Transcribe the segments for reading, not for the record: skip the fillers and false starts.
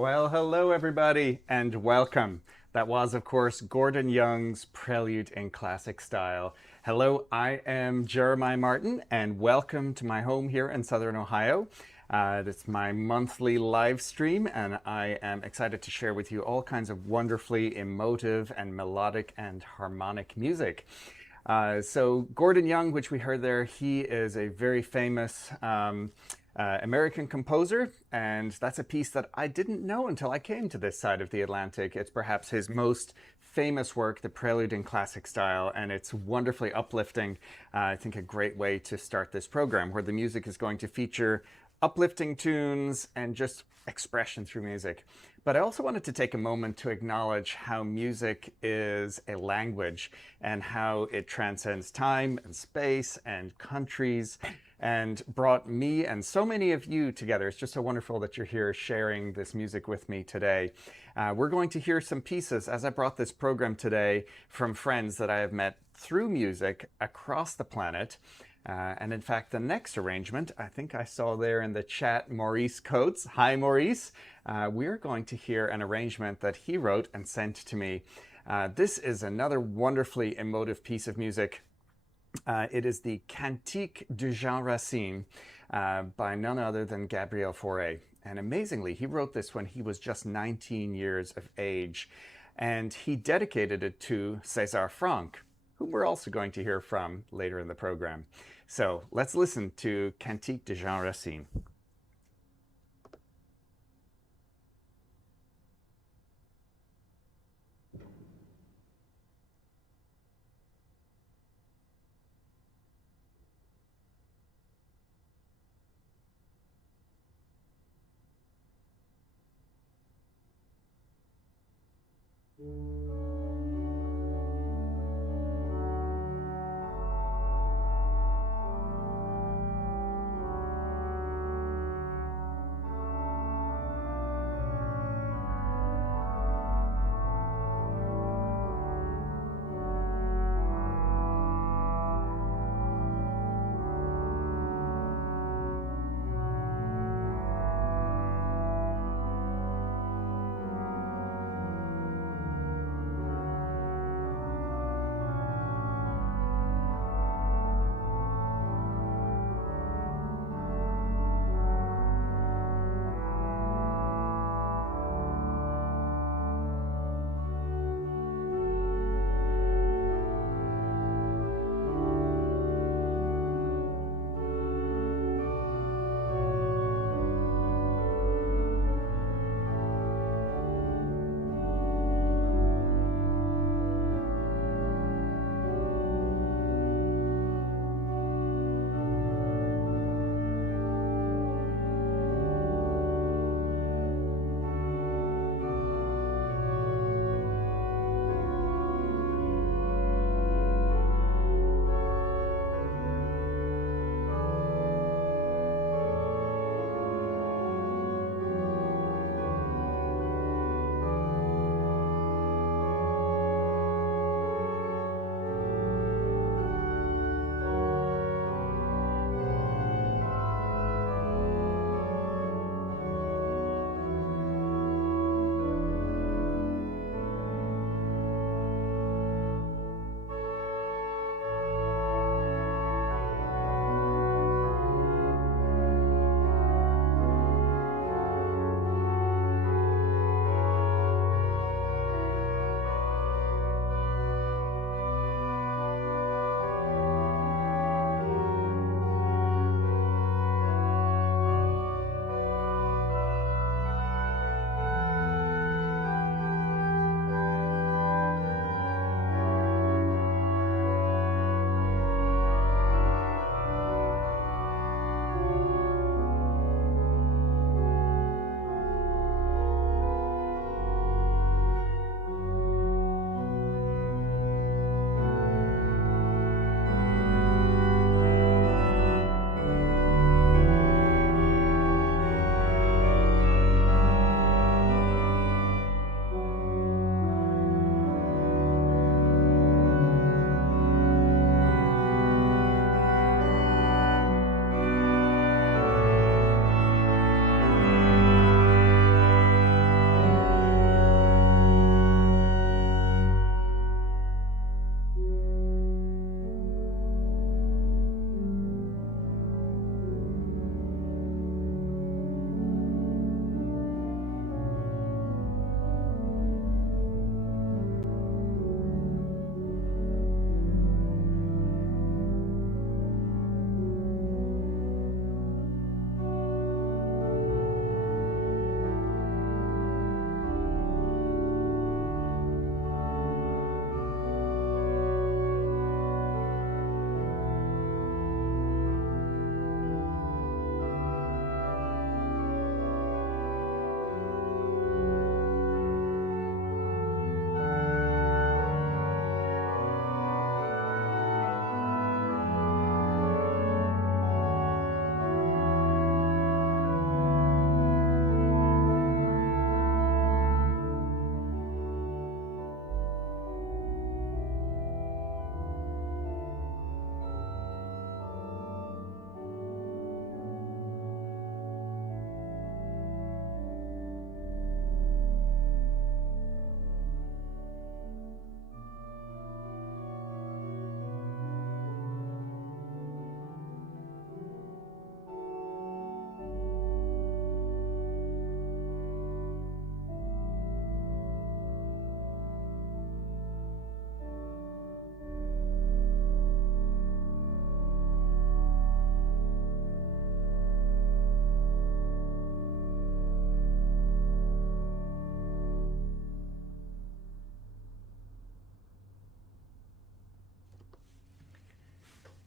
Well, hello everybody and welcome. That was, of course, Gordon Young's Prelude in Classic Style. Hello, I am Jeremiah Martin and welcome to my home here in Southern Ohio. It's my monthly live stream and I am excited to share with you all kinds of wonderfully emotive and melodic and harmonic music. So Gordon Young, which we heard there, he is a very famous American composer, and that's a piece that I didn't know until I came to this side of the Atlantic. It's perhaps his most famous work, the Prelude in Classic Style, and it's wonderfully uplifting. I think a great way to start this program, where the music is going to feature uplifting tunes and just expression through music. But I also wanted to take a moment to acknowledge how music is a language and how it transcends time and space and countries and brought me and so many of you together. It's just so wonderful that you're here sharing this music with me today. We're going to hear some pieces, as I brought this program today, from friends that I have met through music across the planet. And in fact, the next arrangement, I think I saw there in the chat, Maurice Coates. Hi, Maurice. We're going to hear an arrangement that he wrote and sent to me. This is another wonderfully emotive piece of music. It is the Cantique de Jean Racine by none other than GABRIEL FAURÉ. And amazingly, he wrote this when he was just 19 years of age. And he dedicated it to CÉSAR FRANCK, whom we're also going to hear from later in the program. So let's listen to Cantique de Jean Racine.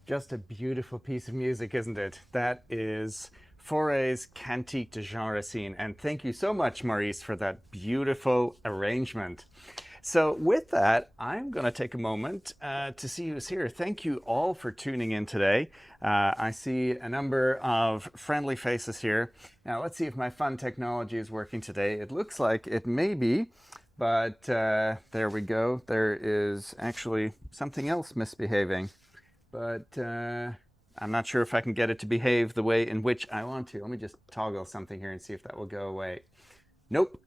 Just a beautiful piece of music, isn't it? That is Fauré's Cantique de Jean Racine. And thank you so much, Maurice, for that beautiful arrangement. So with that, I'm going to take a moment to see who's here. Thank you all for tuning in today. I see a number of friendly faces here. Now, let's see if my fun technology is working today. It looks like it may be, but there we go. There is actually something else misbehaving. But I'm not sure if I can get it to behave the way in which I want to. Let me just toggle something here and see if that will go away. Nope.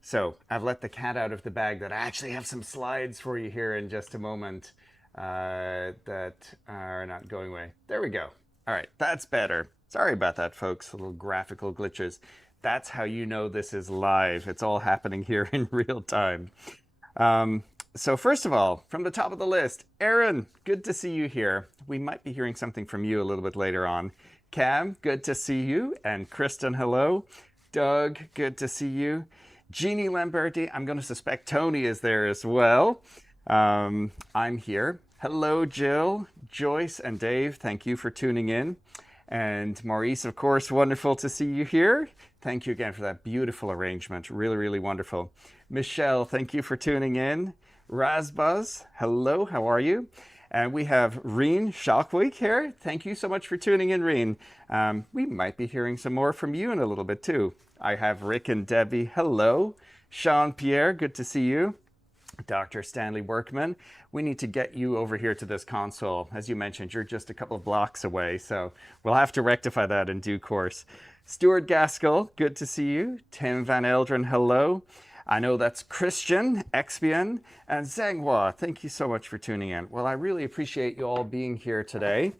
So I've let the cat out of the bag that I actually have some slides for you here in just a moment that are not going away. There we go. All right, that's better. Sorry about that, folks, little graphical glitches. That's how you know this is live. It's all happening here in real time. So first of all, from the top of the list, Aaron, good to see you here. We might be hearing something from you a little bit later on. Cam, good to see you. And Kristen, hello. Doug, good to see you. Jeannie Lamberti, I'm going to suspect Tony is there as well. I'm here. Hello, Jill, Joyce, and Dave. Thank you for tuning in. And Maurice, of course, wonderful to see you here. Thank you again for that beautiful arrangement. Really, really wonderful. Michelle, thank you for tuning in. Razbaz, hello, how are you? And we have RIEN SCHALKWIJK here. Thank you so much for tuning in, RIEN. We might be hearing some more from you in a little bit too. I have Rick and Debbie, hello. Sean Pierre, good to see you. Dr. Stanley Workman, we need to get you over here to this console. As you mentioned, you're just a couple of blocks away, so we'll have to rectify that in due course. Stuart Gaskell, good to see you. Tim Van Eldren, hello. I know that's Christian, Expian, and Zhanghua. Thank you so much for tuning in. Well, I really appreciate you all being here today.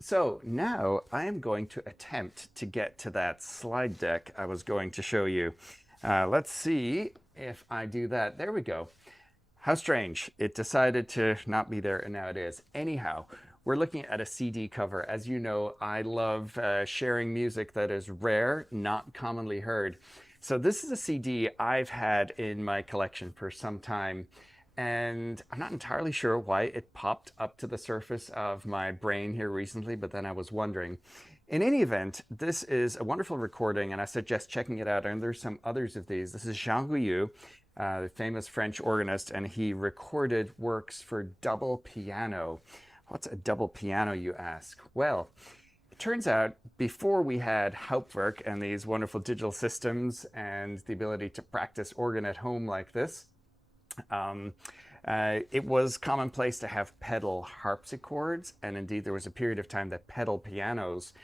So now I am going to attempt to get to that slide deck I was going to show you. Let's see if I do that. There we go. How strange. It decided to not be there, and now it is. Anyhow, we're looking at a CD cover. As you know, I love sharing music that is rare, not commonly heard. So this is a CD I've had in my collection for some time, and I'm not entirely sure why it popped up to the surface of my brain here recently, but then I was wondering. In any event, this is a wonderful recording, and I suggest checking it out, and there's some others of these. This is Jean Guillou, the famous French organist, and he recorded works for double piano. What's a double piano, you ask? Well, turns out before we had Hauptwerk and these wonderful digital systems and the ability to practice organ at home like this, it was commonplace to have pedal harpsichords, and indeed there was a period of time that pedal pianos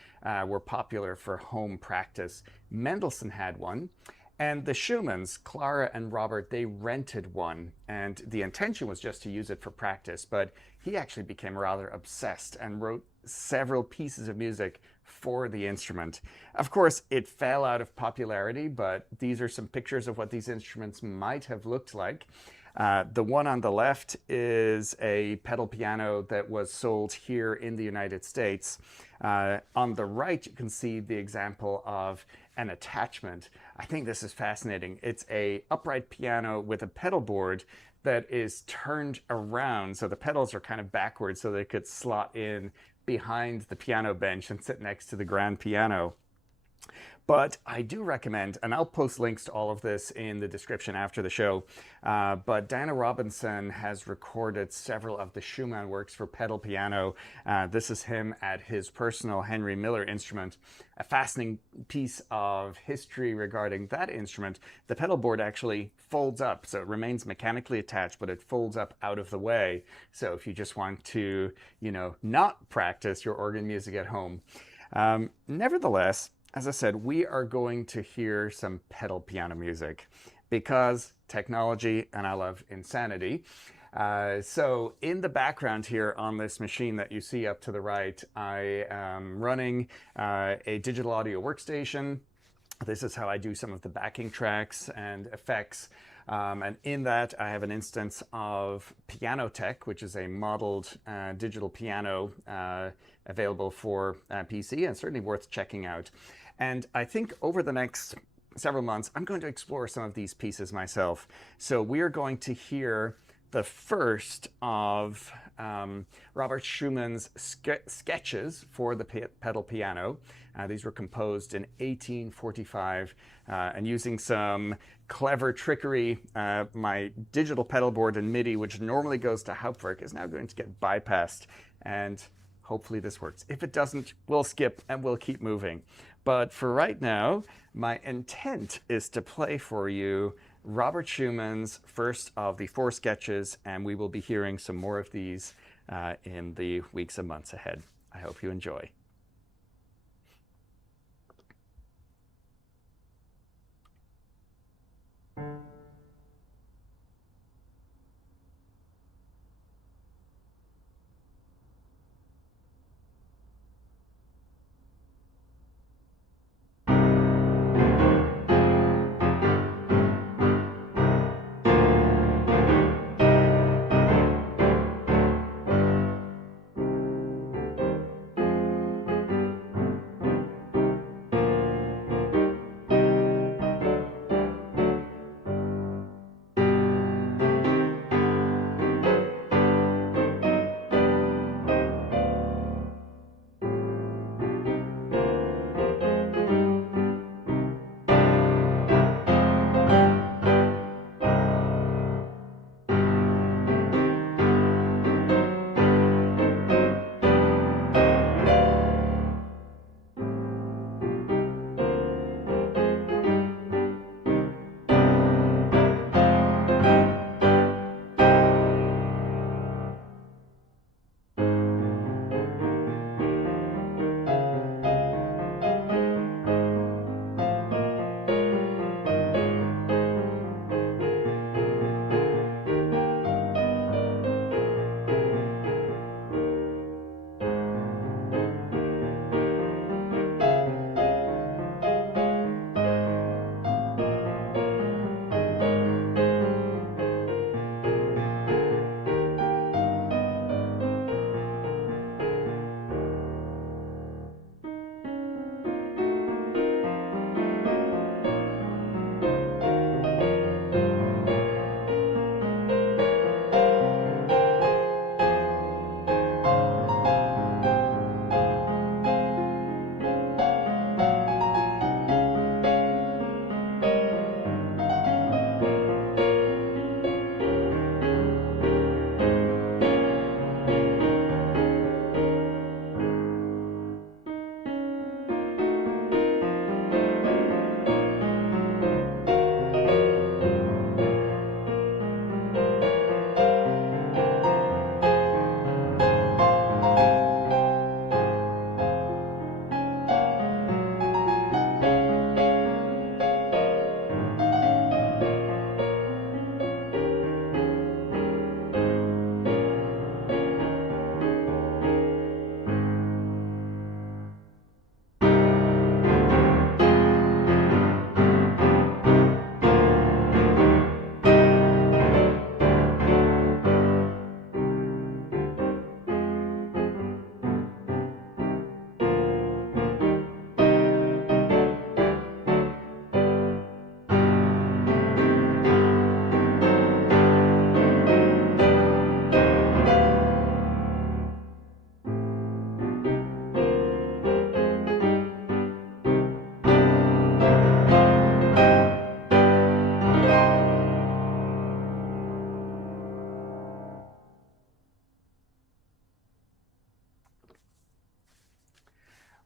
were popular for home practice. Mendelssohn had one, and the Schumanns, Clara and Robert, they rented one, and the intention was just to use it for practice, but he actually became rather obsessed and wrote several pieces of music for the instrument. Of course, it fell out of popularity, but these are some pictures of what these instruments might have looked like. The one on the left is a pedal piano that was sold here in the United States. On the right, you can see the example of an attachment. I think this is fascinating. It's a upright piano with a pedal board that is turned around, so the pedals are kind of backwards so they could slot in behind the piano bench and sit next to the grand piano. But I do recommend, and I'll post links to all of this in the description after the show, but Diana Robinson has recorded several of the Schumann works for pedal piano. This is him at his personal Henry Miller instrument. A fascinating piece of history regarding that instrument. The pedal board actually folds up, so it remains mechanically attached, but it folds up out of the way. So if you just want to, not practice your organ music at home. Nevertheless, as I said, we are going to hear some pedal piano music because technology and I love insanity. So in the background here on this machine that you see up to the right, I am running a digital audio workstation. This is how I do some of the backing tracks and effects. And in that, I have an instance of Pianotech, which is a modeled digital piano available for PC and certainly worth checking out. And I think over the next several months, I'm going to explore some of these pieces myself. So we are going to hear the first of Robert Schumann's sketches for the pedal piano. These were composed in 1845, and using some clever trickery, my digital pedal board and MIDI, which normally goes to Hauptwerk, is now going to get bypassed, and hopefully this works. If it doesn't, we'll skip and we'll keep moving. But for right now, my intent is to play for you Robert Schumann's first of the 4 sketches, and we will be hearing some more of these in the weeks and months ahead. I hope you enjoy.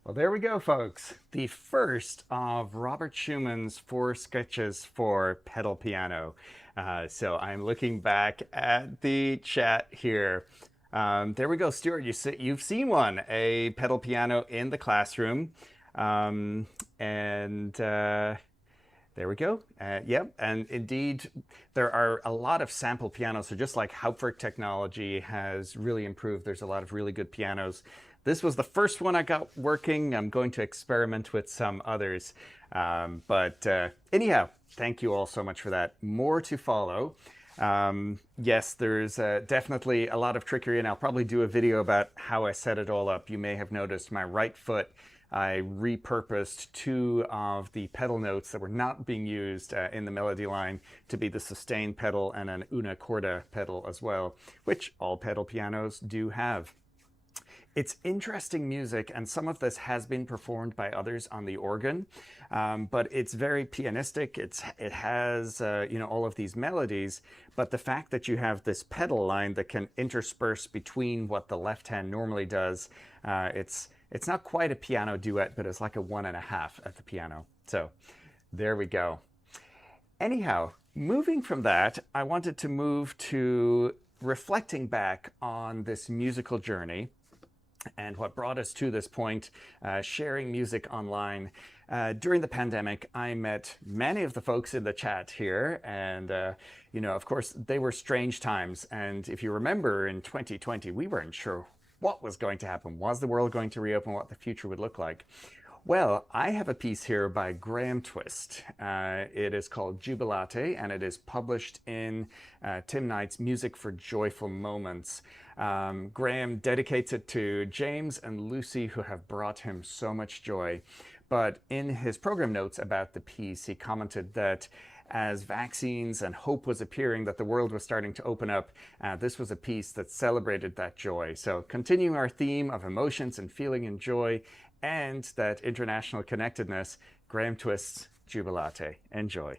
Well, there we go, folks. The first of Robert Schumann's 4 sketches for pedal piano. So I'm looking back at the chat here. There we go, Stuart. You've seen one, a pedal piano in the classroom. There we go. Yep, and indeed, there are a lot of sample pianos. So just like Hauptwerk technology has really improved, there's a lot of really good pianos. This was the first one I got working. I'm going to experiment with some others. Anyhow, thank you all so much for that. More to follow. Yes, there's definitely a lot of trickery, and I'll probably do a video about how I set it all up. You may have noticed my right foot I repurposed two of the pedal notes that were not being used in the melody line to be the sustain pedal and an una corda pedal as well, which all pedal pianos do have. It's interesting music, and some of this has been performed by others on the organ, but it's very pianistic. It has you know, all of these melodies, but the fact that you have this pedal line that can intersperse between what the left hand normally does, it's not quite a piano duet, but it's like a 1.5 at the piano. So there we go. Anyhow, moving from that, I wanted to move to reflecting back on this musical journey and what brought us to this point, sharing music online. During the pandemic, I met many of the folks in the chat here, and you know, of course, they were strange times. And if you remember, in 2020, we weren't sure what was going to happen. Was the world going to reopen? What the future would look like? Well, I have a piece here by Graham Twist. It is called Jubilate, and it is published in Tim Knight's Music for Joyful Moments. Graham dedicates it to James and Lucy, who have brought him so much joy. But in his program notes about the piece, he commented that as vaccines and hope was appearing that the world was starting to open up, this was a piece that celebrated that joy. So continuing our theme of emotions and feeling and joy and that international connectedness, Graham Twist's Jubilate. Enjoy.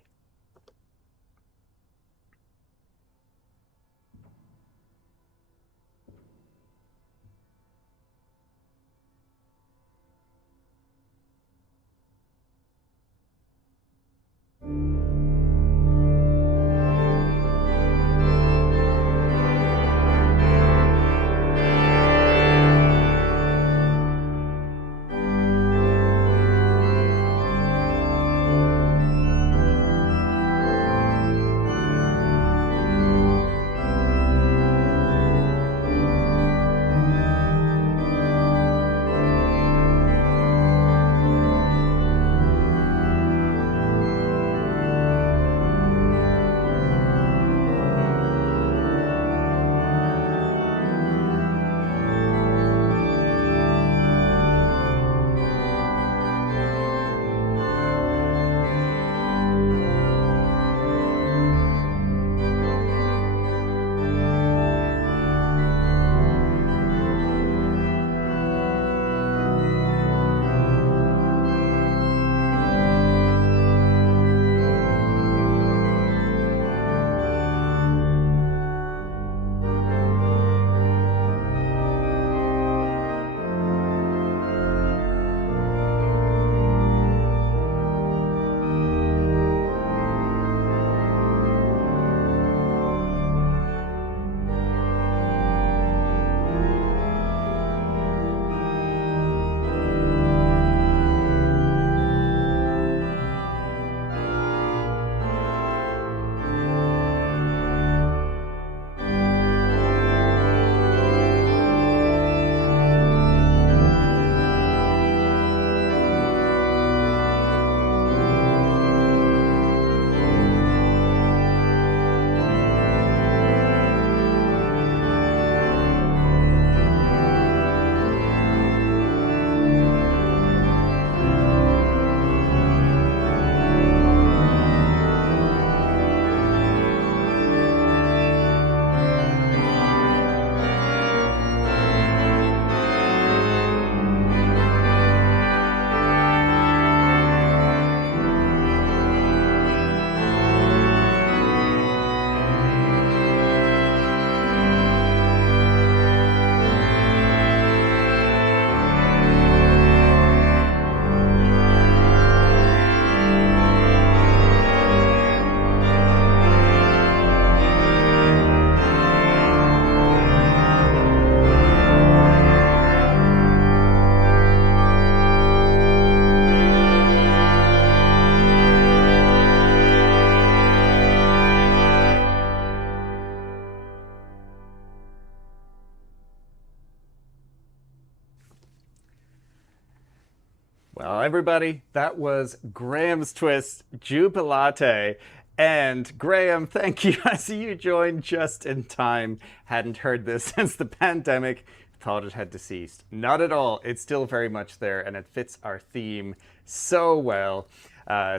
Well, everybody, that was Graham's Twist, Jubilate. And Graham, thank you. I see you joined just in time. Hadn't heard this since the pandemic. thought it had deceased. Not at all. It's still very much there, and it fits our theme so well.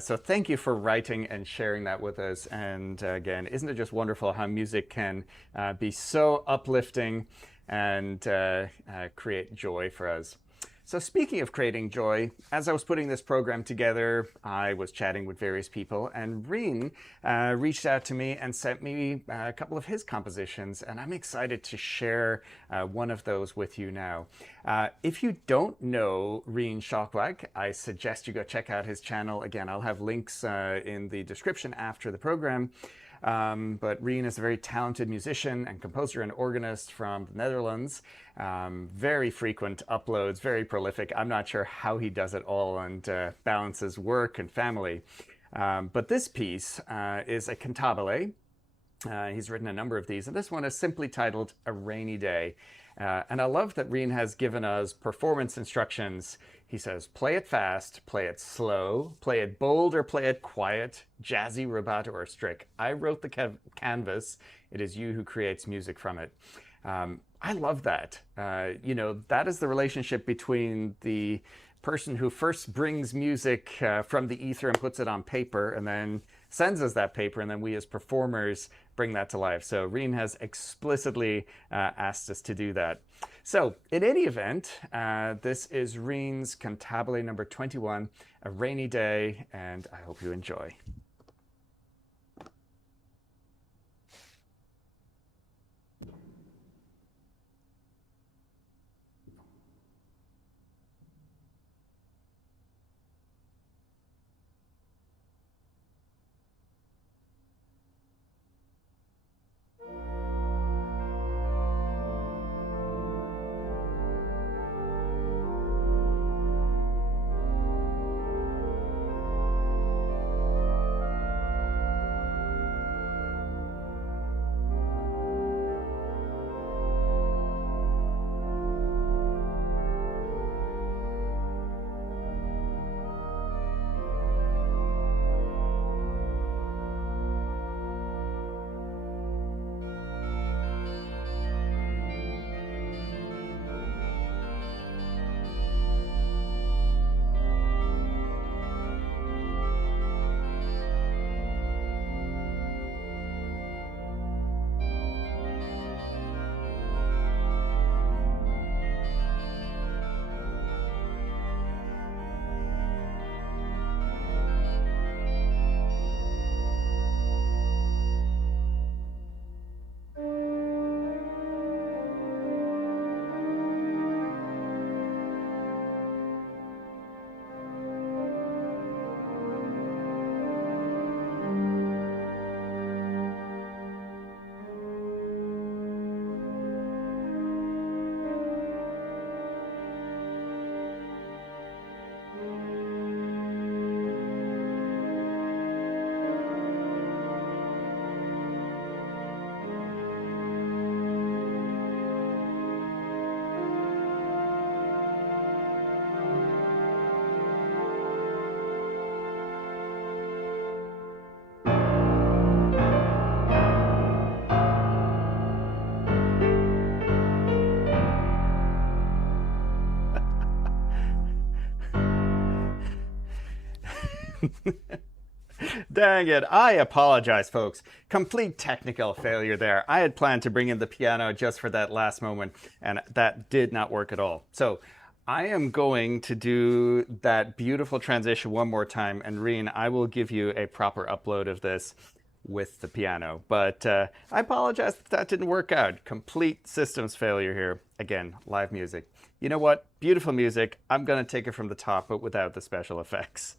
So thank you for writing and sharing that with us. And again, isn't it just wonderful how music can be so uplifting and create joy for us? So speaking of creating joy, as I was putting this program together, I was chatting with various people, and RIEN reached out to me and sent me a couple of his compositions, and I'm excited to share one of those with you now. If you don't know RIEN SCHALKWIJK, I suggest you go check out his channel. Again, I'll have links in the description after the program. But RIEN is a very talented musician and composer and organist from the Netherlands. Very frequent uploads, very prolific. I'm not sure how he does it all and balances work and family. But this piece is a Cantabile. He's written a number of these, and this one is simply titled A Rainy Day. And I love that RIEN has given us performance instructions. He says, play it fast, play it slow, play it bold or play it quiet, jazzy, rubato, or strict. I wrote the canvas. It is you who creates music from it. I love that. You know, that is the relationship between the person who first brings music from the ether and puts it on paper and then sends us that paper, and then we as performers bring that to life. So RIEN has explicitly asked us to do that. So in any event, this is RIEN's Cantabile number 21, A Rainy Day, and I hope you enjoy. Dang it. I apologize, folks. Complete technical failure there. I had planned to bring in the piano just for that last moment, and that did not work at all. So I am going to do that beautiful transition one more time, and RIEN, I will give you a proper upload of this with the piano. But I apologize if that didn't work out. Complete systems failure here. Again, live music. You know what? Beautiful music. I'm going to take it from the top, but without the special effects.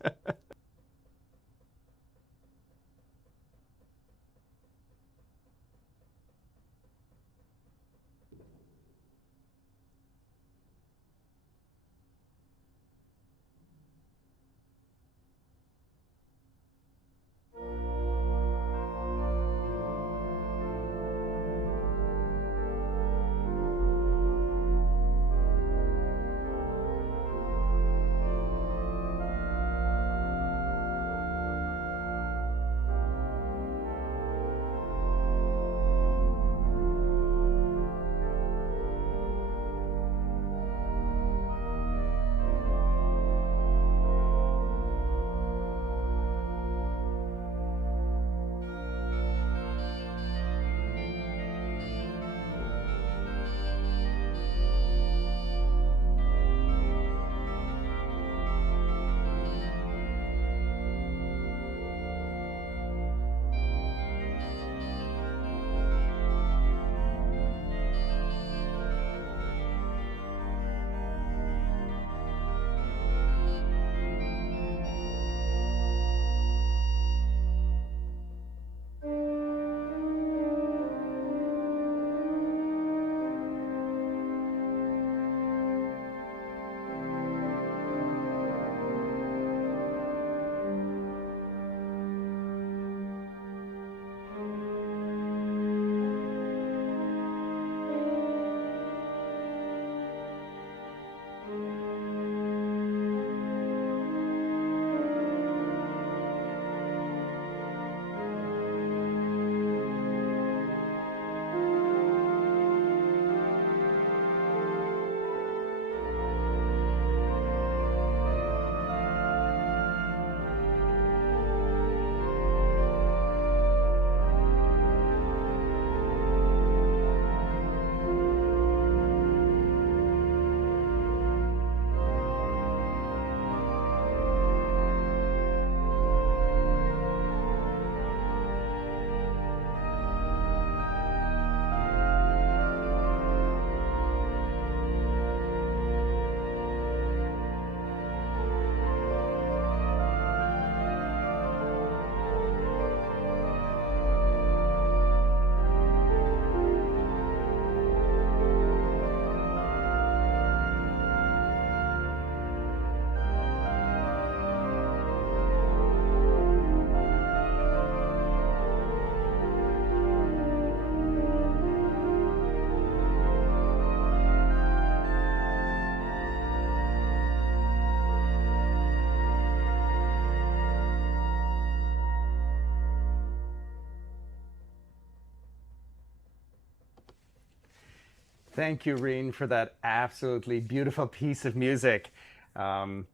Thank you, Reen, for that absolutely beautiful piece of music. You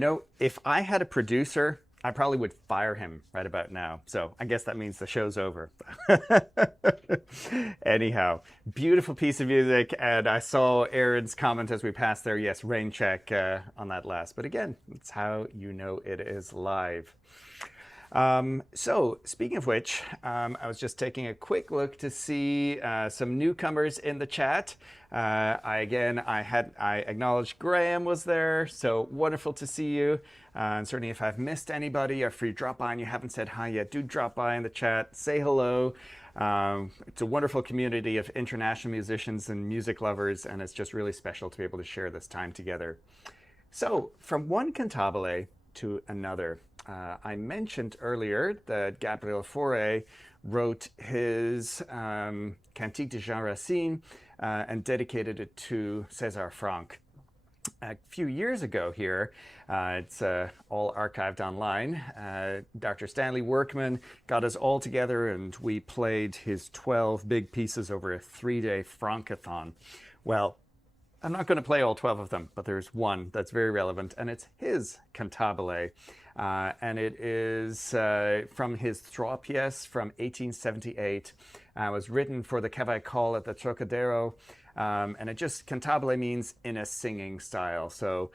know, if I had a producer, I probably would fire him right about now. So I guess that means the show's over. Anyhow, beautiful piece of music. And I saw Aaron's comment as we passed there. Yes, rain check on that last. But again, it's how you know it is live. So speaking of which, I was just taking a quick look to see some newcomers in the chat. I acknowledged Graham was there, so wonderful to see you. And certainly if I've missed anybody or if you drop by and you haven't said hi yet, do drop by in the chat, say hello. It's a wonderful community of international musicians and music lovers, and it's just really special to be able to share this time together. So from one cantabile to another. I mentioned earlier that Gabriel Fauré wrote his Cantique de Jean Racine and dedicated it to César Franck. A few years ago here, it's all archived online, Dr. Stanley Workman got us all together and we played his 12 big pieces over a 3-day Francathon. Well, I'm not going to play all 12 of them, but there's one that's very relevant, and it's his Cantabile. And it is from his Trois Pièces from 1878. It was written for the Cavaille Call at the Trocadero. And it just, Cantabile means in a singing style. So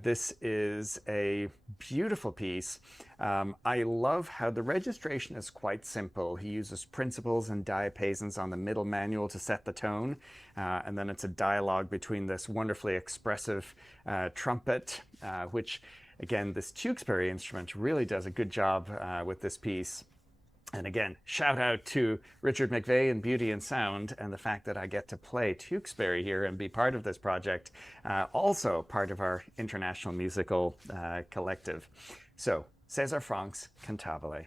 this is a beautiful piece. I love how the registration is quite simple. He uses principals and diapasons on the middle manual to set the tone. And then it's a dialogue between this wonderfully expressive trumpet, which, again, this Tewkesbury instrument really does a good job with this piece. And again, shout out to Richard McVeigh and Beauty and Sound and the fact that I get to play Tewkesbury here and be part of this project, also part of our international musical collective. So, César Franck's Cantabile.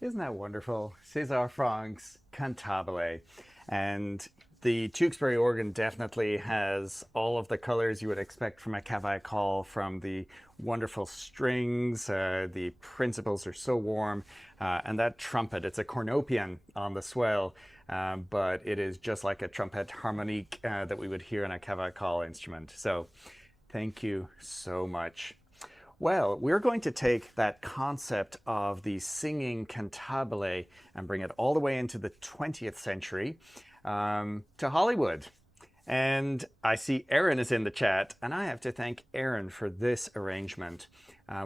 Isn't that wonderful? César Franck's Cantabile. And the Tewkesbury organ definitely has all of the colors you would expect from a cavaille call, from the wonderful strings, the principals are so warm, and that trumpet, it's a cornopian on the swell, but it is just like a trumpet harmonique that we would hear in a cavaille call instrument. So thank you so much. Well, we're going to take that concept of the singing cantabile and bring it all the way into the 20th century to Hollywood. And I see Aaron is in the chat, and I have to thank Aaron for this arrangement.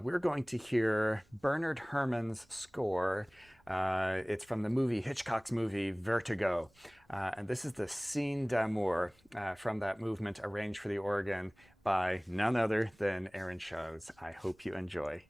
We're going to hear Bernard Herrmann's score. It's from the movie, Hitchcock's movie, Vertigo. And this is the Scène d'amour from that movement, arranged for the organ by none other than Aaron Shows. I hope you enjoy.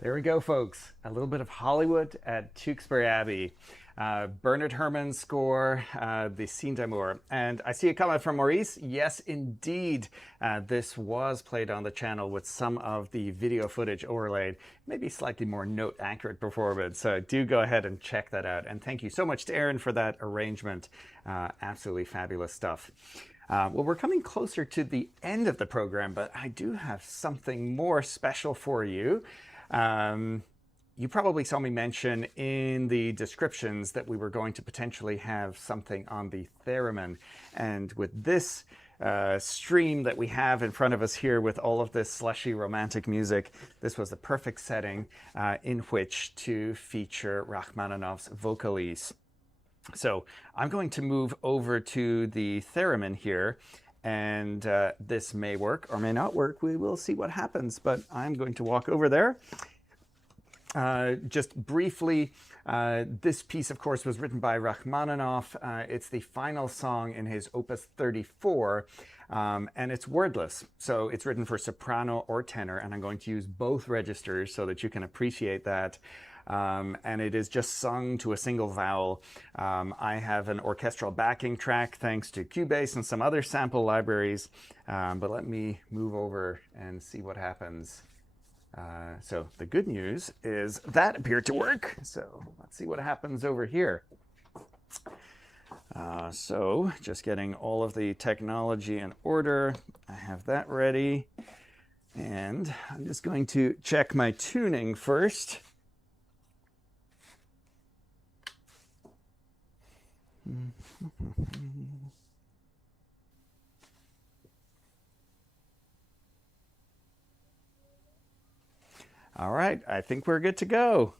There we go, folks. A little bit of Hollywood at Tewkesbury Abbey. Bernard Herrmann's score, the Scène d'amour. And I see a comment from Maurice. Yes, indeed. This was played on the channel with some of the video footage overlaid, maybe slightly more note-accurate performance. So do go ahead and check that out. And thank you so much to Aaron for that arrangement. Absolutely fabulous stuff. Well, we're coming closer to the end of the program, but I do have something more special for you. You probably saw me mention in the descriptions that we were going to potentially have something on the theremin. And with this stream that we have in front of us here with all of this slushy romantic music, this was the perfect setting in which to feature Rachmaninoff's vocalise. So I'm going to move over to the theremin here. And this may work or may not work. We will see what happens, but I'm going to walk over there. Just briefly, this piece, of course, was written by Rachmaninoff. It's the final song in his Opus 34, and it's wordless. So it's written for soprano or tenor, and I'm going to use both registers so that you can appreciate that. And it is just sung to a single vowel. I have an orchestral backing track thanks to Cubase and some other sample libraries, but let me move over and see what happens. So the good news is that appeared to work. So let's see what happens over here. So just getting all of the technology in order. I have that ready. And I'm just going to check my tuning first. All right, I think we're good to go.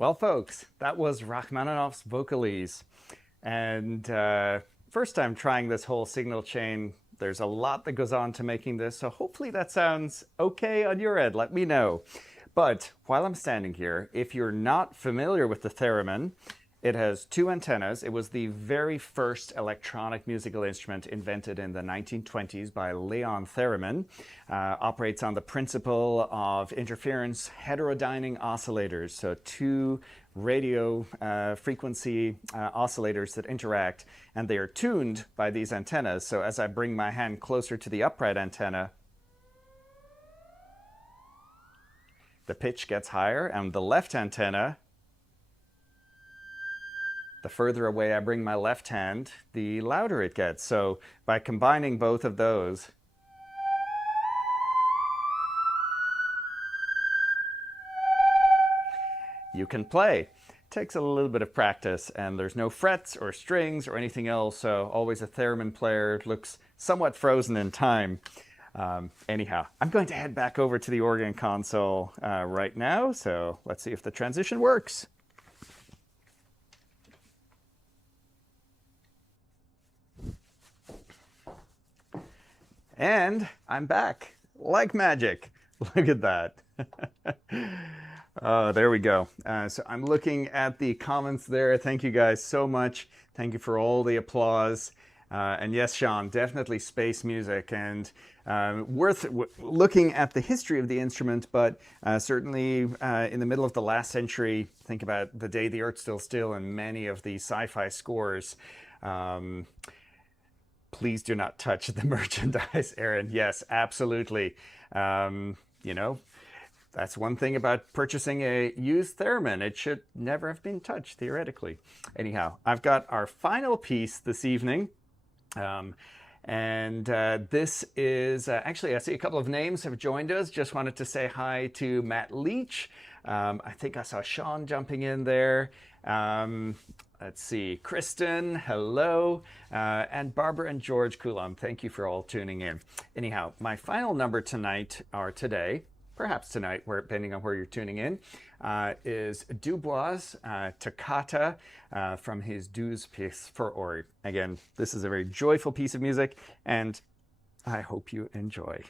Well, folks, that was Rachmaninoff's Vocalise. And first time trying this whole signal chain. There's a lot that goes on to making this, so hopefully that sounds okay on your end. Let me know. But while I'm standing here, if you're not familiar with the theremin, it has two antennas. It was the very first electronic musical instrument invented in the 1920s by Leon Theremin. Operates on the principle of interference heterodyning oscillators, so two radio frequency oscillators that interact, and they are tuned by these antennas. So as I bring my hand closer to the upright antenna, the pitch gets higher, and the left antenna, the further away I bring my left hand, the louder it gets. So by combining both of those, you can play. It takes a little bit of practice, and there's no frets or strings or anything else, so always a theremin player looks somewhat frozen in time. Anyhow, I'm going to head back over to the organ console right now, so let's see if the transition works. And I'm back, like magic. Look at that. There we go. So I'm looking at the comments there. Thank you guys so much. Thank you for all the applause. And yes, Sean, definitely space music, and worth looking at the history of the instrument, but certainly in the middle of the last century, think about The Day the Earth Stood Still and many of the sci-fi scores. Please do not touch the merchandise, Aaron. Yes, absolutely. You know, that's one thing about purchasing a used theremin. It should never have been touched, theoretically. Anyhow, I've got our final piece this evening. This is, actually, I see a couple of names have joined us. Just wanted to say hi to Matt Leach. I think I saw Sean jumping in there. Let's see, Kristen, hello, and Barbara and George Coulomb, thank you for all tuning in. Anyhow, my final number tonight, or today, perhaps tonight, depending on where you're tuning in, is Dubois' Toccata from his Douze Pièces for Orgue. Again, this is a very joyful piece of music, and I hope you enjoy.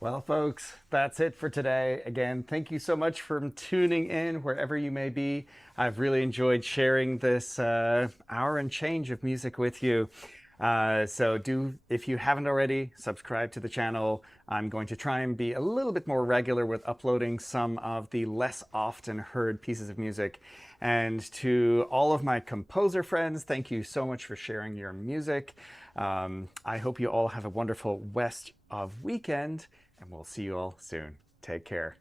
Well, folks, that's it for today. Again, thank you so much for tuning in wherever you may be. I've really enjoyed sharing this hour and change of music with you. So if you haven't already, subscribe to the channel. I'm going to try and be a little bit more regular with uploading some of the less often heard pieces of music. And to all of my composer friends, thank you so much for sharing your music. I hope you all have a wonderful rest of weekend, and we'll see you all soon. Take care.